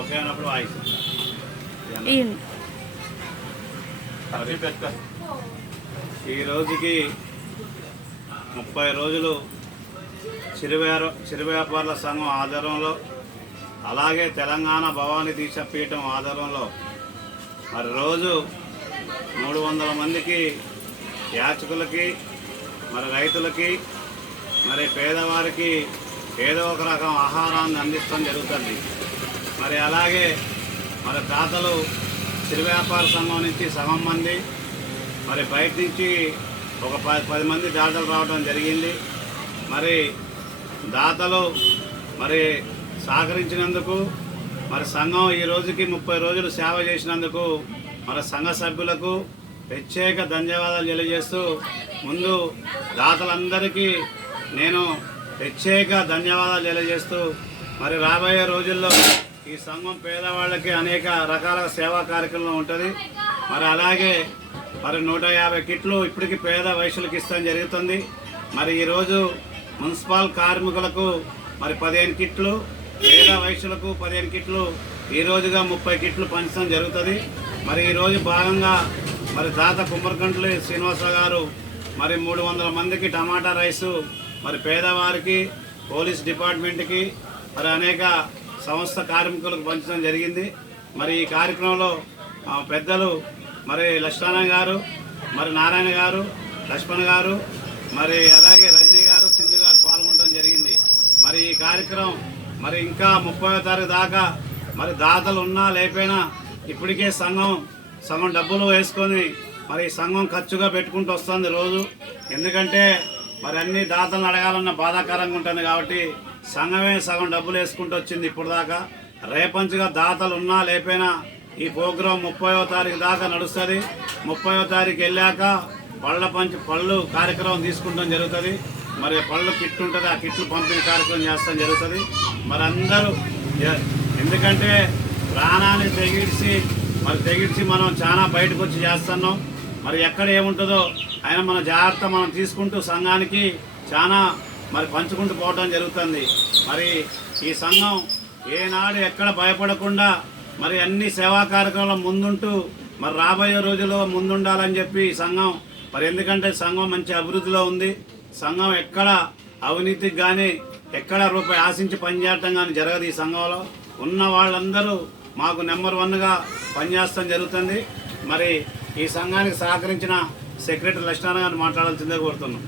Okay అన్నప్పుడు voice ఈ రోజుకి 30 రోజులు చిరు వ్యాపారుల సంఘం ఆధ్వర్యంలో, అలాగే తెలంగాణ భవానీ దీక్ష పీఠం ఆధ్వర్యంలో మరి రోజు 300 మందికి యాచకులకి, మరి రైతులకి, మరి పేదవారికి ఏదో ఒక రకం ఆహారాన్ని అందించడం జరుగుతుంది. మరి అలాగే మరి దాతలు చిరు వ్యాపార సంఘం నుంచి సగం మంది, మరి బయట నుంచి ఒక 10 మంది దాతలు రావడం జరిగింది. మరి దాతలు మరి సహకరించినందుకు, మరి సంఘం ఈ రోజుకి 30 రోజులు సేవ చేసినందుకు మన సంఘ సభ్యులకు ప్రత్యేక ధన్యవాదాలు తెలియజేస్తూ, ముందు దాతలందరికీ నేను ప్రత్యేక ధన్యవాదాలు తెలియజేస్తూ, మరి రాబోయే రోజుల్లో ఈ సంఘం పేదవాళ్ళకి అనేక రకాల సేవా కార్యక్రమం ఉంటుంది. మరి అలాగే మరి 150 కిట్లు ఇప్పటికీ పేద వయసులకు ఇస్తాం జరుగుతుంది. మరి ఈరోజు మున్సిపల్ కార్మికులకు మరి 15 కిట్లు, పేద వయసులకు 15 కిట్లు, ఈరోజుగా 30 కిట్లు పంచడం జరుగుతుంది. మరి ఈరోజు భాగంగా మరి దాత కుమ్మరికంట్ల శ్రీనివాసరావు గారు మరి 300 మందికి టమాటా రైసు మరి పేదవారికి, పోలీస్ డిపార్ట్మెంట్కి, మరి అనేక సంస్థ కార్మికులకు పంచడం జరిగింది. మరి ఈ కార్యక్రమంలో పెద్దలు మరి లక్ష్మణ గారు, మరి నారాయణ గారు, లక్ష్మణ్ గారు, మరి అలాగే రజనీ గారు, సింధు గారు పాల్గొనడం జరిగింది. మరి ఈ కార్యక్రమం మరి ఇంకా 30వ తారీఖు దాకా మరి దాతలు ఉన్నా లేకపోయినా ఇప్పటికే సగం డబ్బులు వేసుకొని మరి సంఘం ఖర్చుగా పెట్టుకుంటూ వస్తుంది రోజు. ఎందుకంటే మరి అన్ని దాతలను అడగాలన్న బాధాకరంగా ఉంటుంది కాబట్టి సంఘమే సగం డబ్బులు వేసుకుంటూ వచ్చింది ఇప్పుడు దాకా. రేపంచుగా దాతలు ఉన్నా లేకపోయినా ఈ ప్రోగ్రాం 30వ తారీఖు దాకా నడుస్తుంది. 30వ తారీఖు వెళ్ళాక పళ్ళు కార్యక్రమం తీసుకుంటాం జరుగుతుంది. మరి పళ్ళు కిట్ ఉంటుంది, ఆ కిట్లు పంపిణీ కార్యక్రమం చేస్తాం జరుగుతుంది. మరి అందరూ ఎందుకంటే ప్రాణాన్ని తెగించి మనం చాలా బయటకు వచ్చి చేస్తున్నాం. మరి ఎక్కడ ఏముంటుందో ఆయన మన జాగ్రత్త మనం తీసుకుంటూ సంఘానికి చాలా మరి పంచుకుంటూ పోవడం జరుగుతుంది. మరి ఈ సంఘం ఏనాడు ఎక్కడ భయపడకుండా మరి అన్ని సేవా కార్యక్రమాల ముందుంటూ మరి రాబోయే రోజుల్లో ముందుండాలని చెప్పి ఈ సంఘం మరి ఎందుకంటే సంఘం మంచి అభివృద్ధిలో ఉంది. సంఘం ఎక్కడ అవినీతికి కానీ ఎక్కడ రూపాయి ఆశించి పనిచేయటం కానీ జరగదు. ఈ సంఘంలో ఉన్న వాళ్ళందరూ మాకు నెంబర్ 1గా పనిచేస్తాం జరుగుతుంది. మరి ఈ సంఘానికి సహకరించిన సెక్రటరీ లక్ష్మణ గారిని మాట్లాడాల్సిందే కోరుతున్నాం.